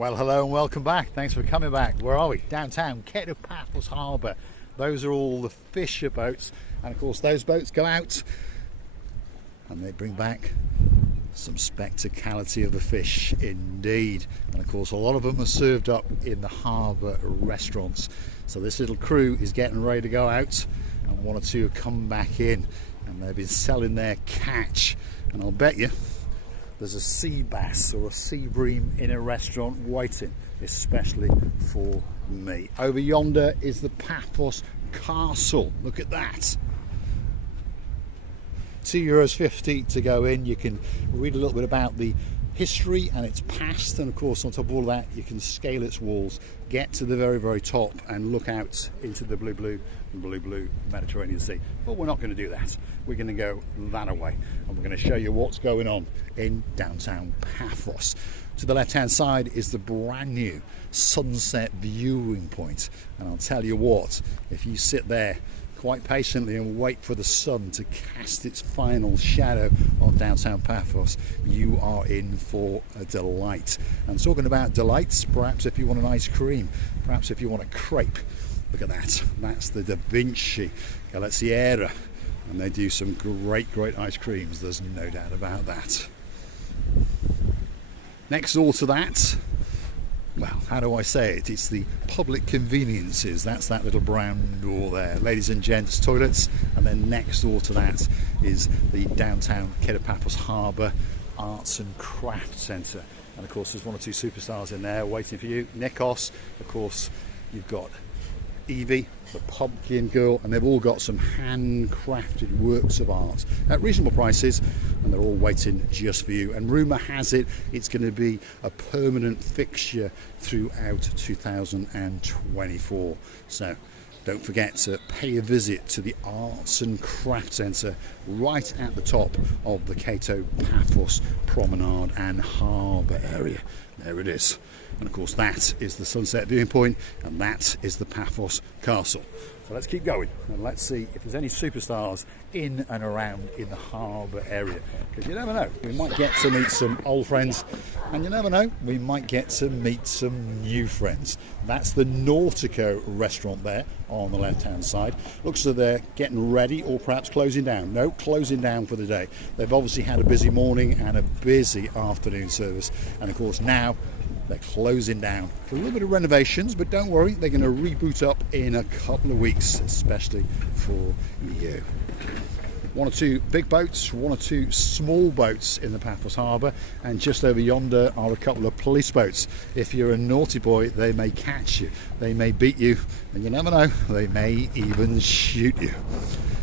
Well, hello and welcome back. Thanks for coming back. Where are we? Downtown, Kato, Paphos Harbour. Those are all the fisher boats, and of course those boats go out and they bring back some spectacality of the fish indeed. And of course a lot of them are served up in the harbour restaurants. So this little crew is getting ready to go out, and one or two have come back in and they've been selling their catch. And I'll bet you there's a sea bass or a sea bream in a restaurant waiting, especially for me. Over yonder is the Paphos Castle. Look at that. €2.50 to go in. You can read a little bit about the history and its past, and of course on top of all that you can scale its walls, get to the very top and look out into the blue Mediterranean Sea. But we're not going to do that. We're going to go that way, and we're going to show you what's going on in downtown Paphos. To the left hand side is the brand new sunset viewing point, and I'll tell you what, if you sit there quite patiently and wait for the sun to cast its final shadow on downtown Paphos, you are in for a delight. And talking about delights, perhaps if you want an ice cream, perhaps if you want a crepe, look at that. That's the Da Vinci Galazziera, and they do some great ice creams, there's no doubt about that. Next door to that, well, how do I say it? It's the public conveniences. That's that little brown door there. Ladies and gents toilets. And then next door to that is the downtown Kato Paphos Harbour Arts and Crafts Centre. And of course there's one or two superstars in there waiting for you. Nikos, of course, you've got Evie, the pumpkin girl, and they've all got some handcrafted works of art at reasonable prices, and they're all waiting just for you. And rumour has it it's going to be a permanent fixture throughout 2024. So don't forget to pay a visit to the Arts and Crafts Centre right at the top of the Kato Paphos Promenade and Harbour area. There it is. And of course that is the sunset viewing point, and that is the Paphos Castle. So let's keep going and let's see if there's any superstars in and around in the harbour area, because you never know, we might get to meet some old friends, and you never know, we might get to meet some new friends. That's the Nautico restaurant there on the left hand side. Looks like they're getting ready, or perhaps closing down. No, closing down for the day. They've obviously had a busy morning and a busy afternoon service, and of course now they're closing down for a little bit of renovations, but don't worry, they're going to reboot up in a couple of weeks, especially for you. One or two big boats, one or two small boats in the Paphos Harbour, and just over yonder are a couple of police boats. If you're a naughty boy, they may catch you, they may beat you, and you never know, they may even shoot you.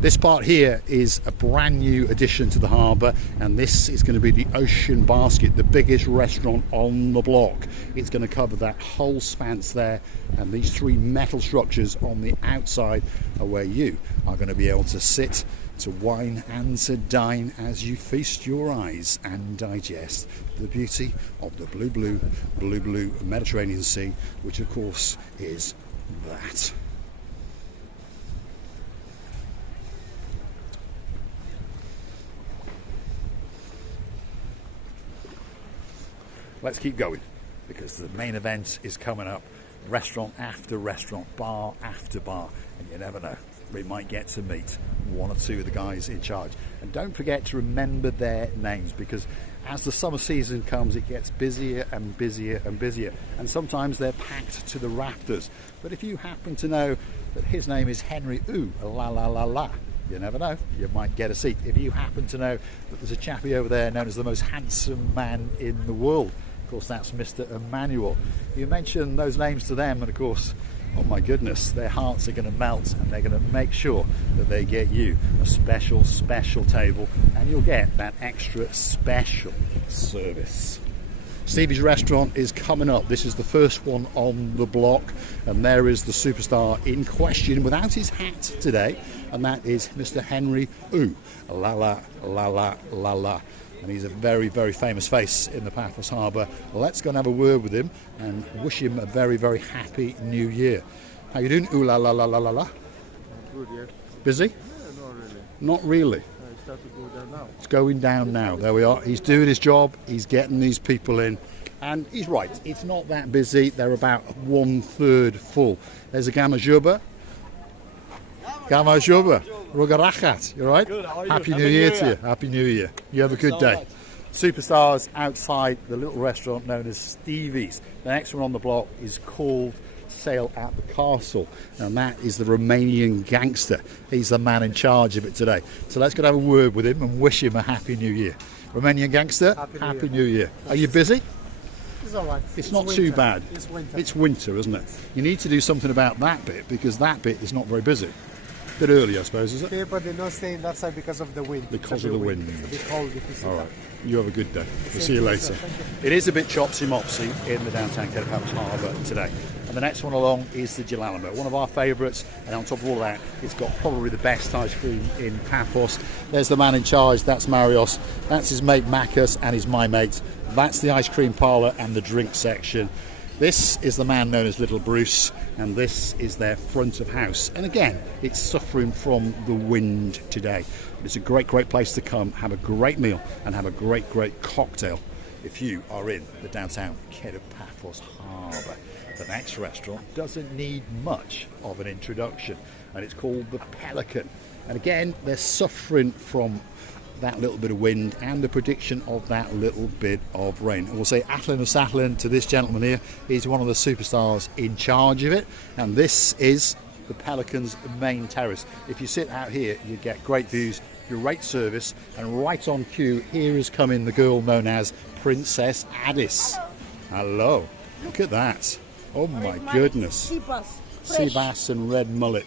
This part here is a brand new addition to the harbour, and this is going to be the Ocean Basket, the biggest restaurant on the block. It's going to cover that whole span there, and these three metal structures on the outside are where you are going to be able to sit, to wine and to dine as you feast your eyes and digest the beauty of the blue Mediterranean Sea, which of course is that. Let's keep going, because the main event is coming up. Restaurant after restaurant, bar after bar, and you never know, we might get to meet one or two of the guys in charge. And don't forget to remember their names, because as the summer season comes it gets busier and busier and busier, and sometimes they're packed to the rafters. But if you happen to know that his name is Henry Ooh, you never know, you might get a seat. If you happen to know that there's a chappie over there known as the most handsome man in the world, of course that's Mr. Emmanuel. You mention those names to them, and of course, oh my goodness, their hearts are going to melt, and they're going to make sure that they get you a special table, and you'll get that extra special service. Stevie's restaurant is coming up. This is the first one on the block, and there is the superstar in question without his hat today, and that is Mr. Henry Ooh, and he's a very very famous face in the Paphos Harbour. Let's go and have a word with him and wish him a very happy new year. How you doing? Ooh la. Good, yeah. Busy? Yeah, not really. Not really. It's starting to go down now. It's going down now. There we are. He's doing his job. He's getting these people in, And he's right, it's not that busy. They're about 1/3 full. There's a Gama Juba. Gama Juba. Rogarachat. You all right? Good, how are you? Happy Happy New Year New to you. Year. Happy New Year. You have a good so day. much. Superstars outside the little restaurant known as Stevie's. The next one on the block is called Sail at the Castle, and that is the Romanian gangster. He's the man in charge of it today. So let's go have a word with him and wish him a Happy New Year. Romanian gangster, Happy New Year. Are you busy? It's all right. It's not too bad. It's winter. It's winter, isn't it? You need to do something about that bit, because that bit is not very busy. Bit early, I suppose, is it? People did not stay in that side because of the wind. Because of the wind. It's a bit cold if you see All that. right. You have a good day. We'll see you to you, later. sir. Thank It is a bit chopsy-mopsy in the downtown Paphos Harbour today. And the next one along is the Jalalamer, one of our favourites. And on top of all of that, it's got probably the best ice cream in Paphos. There's the man in charge. That's Marios. That's his mate Makis, and he's my mate. That's the ice cream parlour and the drink section. This is the man known as Little Bruce, and this is their front of house. And again, it's suffering from the wind today. But it's a great place to come, have a great meal, and have a great cocktail if you are in the downtown Paphos Harbour. The next restaurant doesn't need much of an introduction, and it's called the Pelican. And again, they're suffering from that little bit of wind and the prediction of that little bit of rain. And we'll say Atlan of Satlan to this gentleman here. He's one of the superstars in charge of it, and this is the Pelican's main terrace. If you sit out here, you get great views, great service, and right on cue, here is coming the girl known as Princess Addis. Hello, look at that. Oh my goodness. Sea bass and red mullet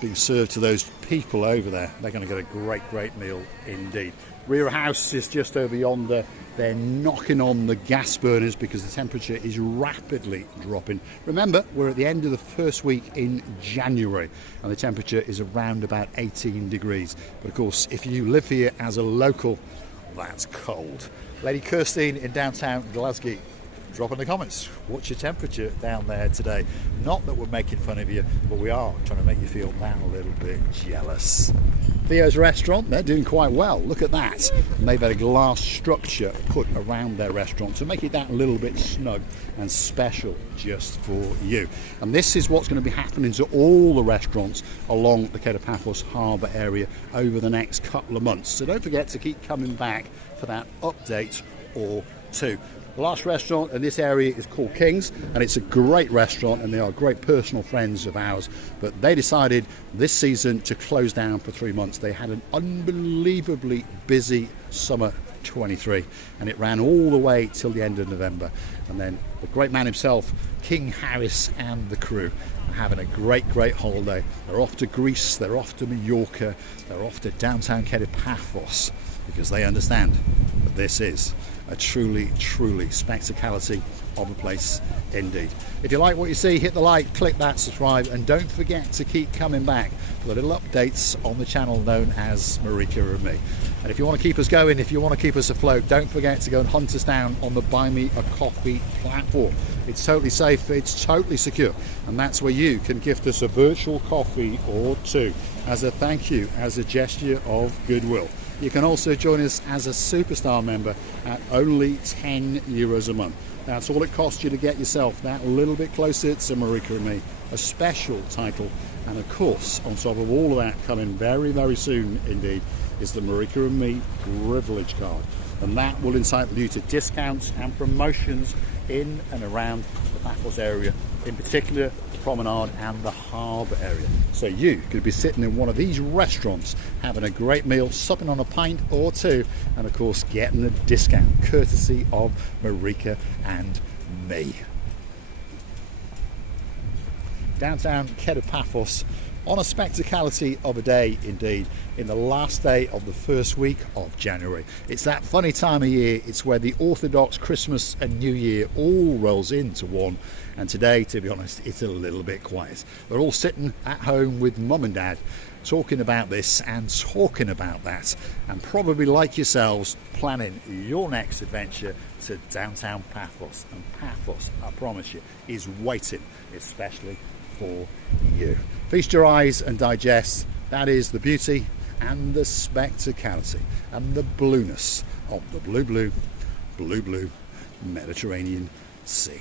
being served to those people over there. They're going to get a great meal indeed. Rear house is just over yonder. They're knocking on the gas burners because the temperature is rapidly dropping. Remember, we're at the end of the first week in January and the temperature is around about 18 degrees. But of course, if you live here as a local, that's cold. Lady Kirstine in downtown Glasgow, drop in the comments, what's your temperature down there today? Not that we're making fun of you, but we are trying to make you feel that a little bit jealous. Theo's restaurant, they're doing quite well. Look at that. And they've had a glass structure put around their restaurant to make it that little bit snug and special just for you. And this is what's going to be happening to all the restaurants along the Paphos Harbour area over the next couple of months. So don't forget to keep coming back for that update or two. The last restaurant in this area is called King's, and it's a great restaurant and they are great personal friends of ours, but they decided this season to close down for 3 months. They had an unbelievably busy summer 23 and it ran all the way till the end of November, and then the great man himself, King Harris, and the crew are having a great holiday. They're off to Greece, they're off to Mallorca, they're off to downtown Paphos because they understand that this is a truly spectacality of a place indeed. If you like what you see, hit the like, click that subscribe, and don't forget to keep coming back for the little updates on the channel known as Marika and me. And if you want to keep us going, if you want to keep us afloat, don't forget to go and hunt us down on the Buy Me a Coffee platform. It's totally safe, it's totally secure, and that's where you can gift us a virtual coffee or two as a thank you, as a gesture of goodwill. You can also join us as a superstar member at only €10 a month. That's all it costs you to get yourself that little bit closer to Marika and me, a special title, and of course, on top of all of that, coming very soon indeed, is the Marika and me privilege card, and that will entitle you to discounts and promotions in and around the Paphos area, in particular the promenade and the harbour area. So you could be sitting in one of these restaurants having a great meal, supping on a pint or two, and of course getting a discount courtesy of Marika and me. Downtown Paphos on a spectacality of a day indeed, in the last day of the first week of January. It's that funny time of year, it's where the Orthodox Christmas and New Year all rolls into one, and today, to be honest, it's a little bit quiet. We're all sitting at home with mum and dad talking about this and talking about that, and probably like yourselves planning your next adventure to downtown Paphos. And Paphos, I promise you, is waiting especially for you. Feast your eyes and digest. That is the beauty and the spectacality and the blueness of the blue Mediterranean Sea.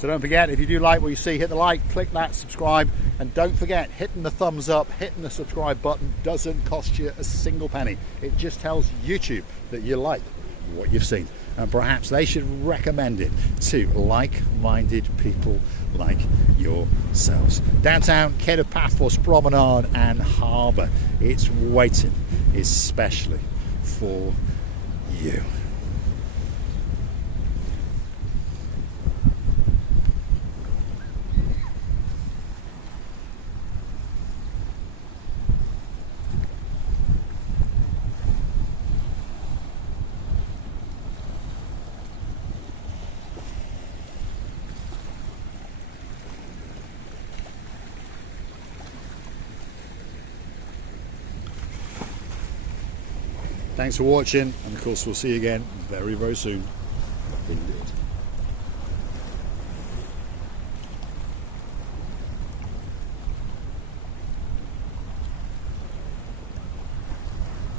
So don't forget, if you do like what you see, hit the like, click that subscribe, and don't forget, hitting the thumbs up, hitting the subscribe button doesn't cost you a single penny. It just tells YouTube that you like what you've seen, and perhaps they should recommend it to like-minded people like yourselves. Downtown Kato Paphos Promenade and Harbour, it's waiting especially for you. Thanks for watching, and of course we'll see you again very, very soon.